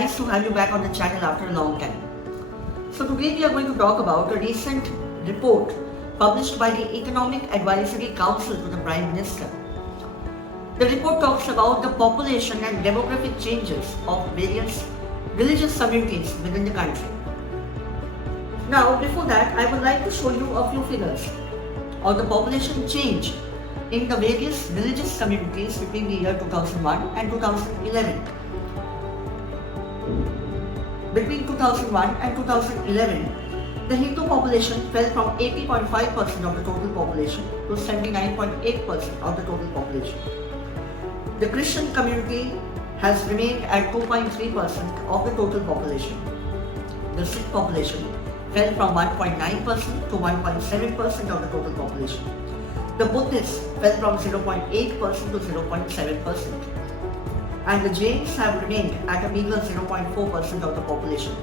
nice to have you back on the channel after a long time. So today we are going to talk about a recent report published by the Economic Advisory Council to the Prime Minister. The report talks about the population and demographic changes of various religious communities within the country. Now, before that, I would like to show you a few figures of the population change in the various religious communities between the year 2001 and 2011. Between 2001 and 2011, the Hindu population fell from 80.5% of the total population to 79.8% of the total population. The Christian community has remained at 2.3% of the total population. The Sikh population fell from 1.9% to 1.7% of the total population. The Buddhists fell from 0.8% to 0.7%. And the Jains have remained at a meager 0.4% of the population.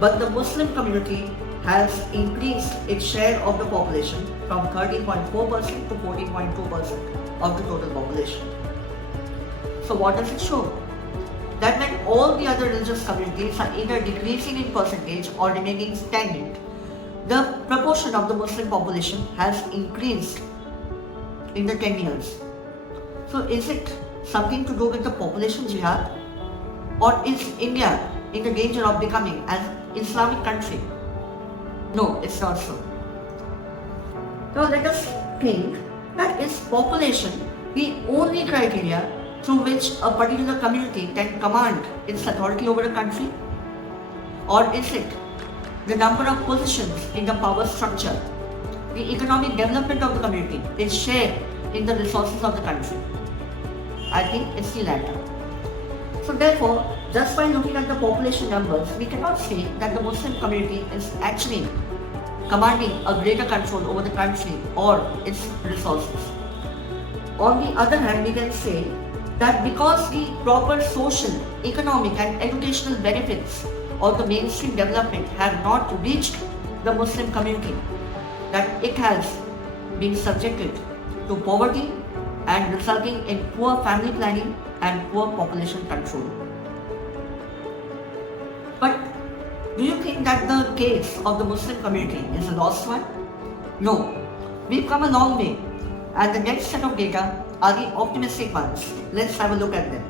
But the Muslim community has increased its share of the population from 13.4% to 14.2% of the total population. So what does it show? That when all the other religious communities are either decreasing in percentage or remaining stagnant, the proportion of the Muslim population has increased in the 10 years. So is it something to do with the population jihad? Or is India in the danger of becoming an Islamic country? No, it's not so. Now let us think that is population the only criteria through which a particular community can command its authority over a country? Or is it the number of positions in the power structure, the economic development of the community, its share in the resources of the country? I think it's the latter. So therefore, just by looking at the population numbers, we cannot say that the Muslim community is actually commanding a greater control over the country or its resources. On the other hand, we can say that because the proper social, economic and educational benefits of the mainstream development have not reached the Muslim community, that it has been subjected to poverty and resulting in poor family planning and poor population control. But do you think that the case of the Muslim community is a lost one? No. We've come a long way, and the next set of data are the optimistic ones. Let's have a look at them.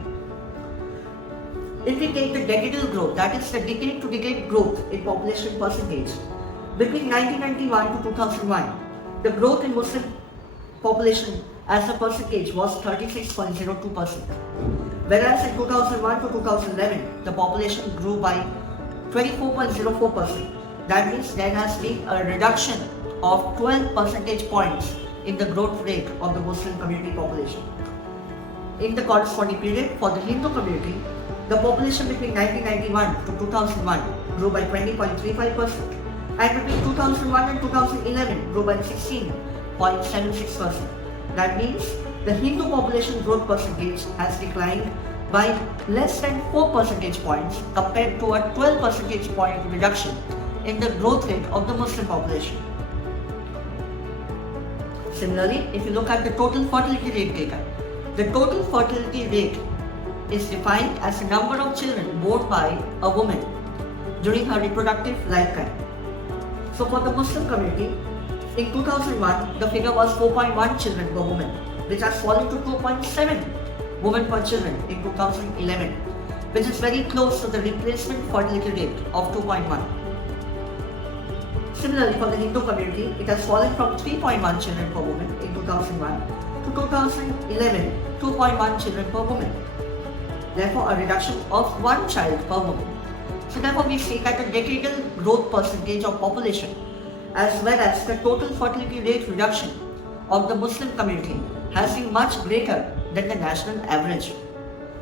If we take the decadal growth, that is the decade to decade growth in population percentage, between 1991 to 2001, the growth in Muslim population as a percentage was 36.02%. Whereas in 2001 to 2011, the population grew by 24.04%. That means there has been a reduction of 12 percentage points in the growth rate of the Muslim community population. In the corresponding period for the Hindu community, the population between 1991 to 2001 grew by 20.35%, and between 2001 and 2011 grew by 16.76%. That means the Hindu population growth percentage has declined by less than 4 percentage points compared to a 12 percentage point reduction in the growth rate of the Muslim population. Similarly, if you look at the total fertility rate data, the total fertility rate is defined as the number of children born by a woman during her reproductive lifetime. So for the Muslim community, in 2001, the figure was 4.1 children per woman, which has fallen to 2.7 women per children in 2011, which is very close to the replacement fertility rate of 2.1. Similarly, for the Hindu community, it has fallen from 3.1 children per woman in 2001 to 2011, 2.1 children per woman. Therefore, a reduction of 1 child per woman. So therefore, we see that the decadal growth percentage of population as well as the total fertility rate reduction of the Muslim community has been much greater than the national average.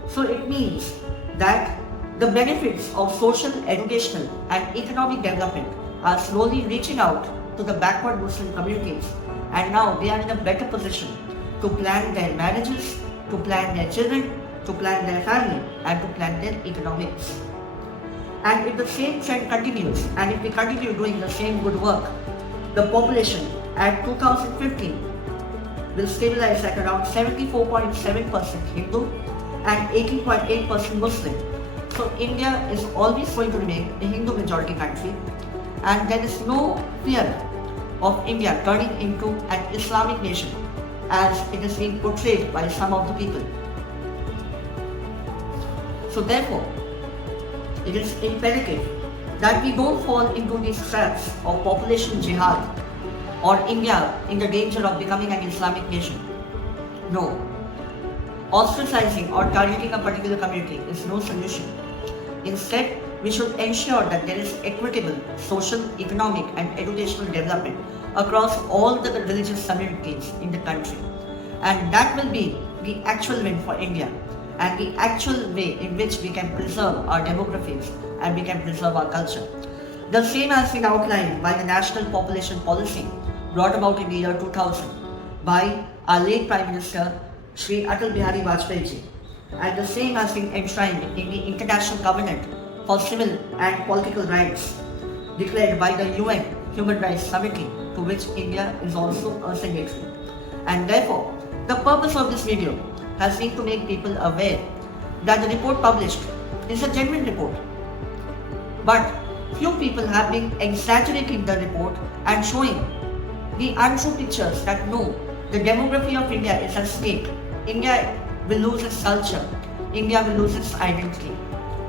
So it means that the benefits of social, educational and economic development are slowly reaching out to the backward Muslim communities, and now they are in a better position to plan their marriages, to plan their children, to plan their family and to plan their economics. And if the same trend continues, and if we continue doing the same good work, the population at 2015 will stabilize at around 74.7% Hindu and 18.8% Muslim. So India is always going to remain a Hindu majority country, and there is no fear of India turning into an Islamic nation as it is being portrayed by some of the people. So therefore, it is imperative that we don't fall into these traps of population jihad or India in the danger of becoming an Islamic nation. No. Ostracizing or targeting a particular community is no solution. Instead, we should ensure that there is equitable social, economic and educational development across all the religious communities in the country. And that will be the actual win for India and the actual way in which we can preserve our demographies and we can preserve our culture. The same has been outlined by the National Population Policy brought about in the year 2000 by our late Prime Minister Shri Atal Bihari Vajpayee ji, and the same has been enshrined in the International Covenant for Civil and Political Rights declared by the UN Human Rights Committee, to which India is also a signatory. And therefore, the purpose of this video has been to make people aware that the report published is a genuine report. But few people have been exaggerating the report and showing the untrue pictures that no, the demography of India is at stake. India will lose its culture. India will lose its identity.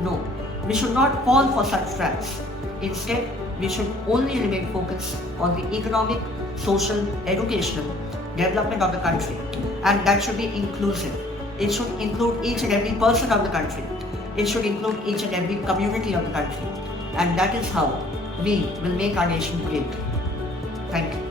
No, we should not fall for such traps. Instead, we should only remain focused on the economic, social, educational development of the country. And that should be inclusive. It should include each and every person of the country. It should include each and every community of the country. And that is how we will make our nation great. Thank you.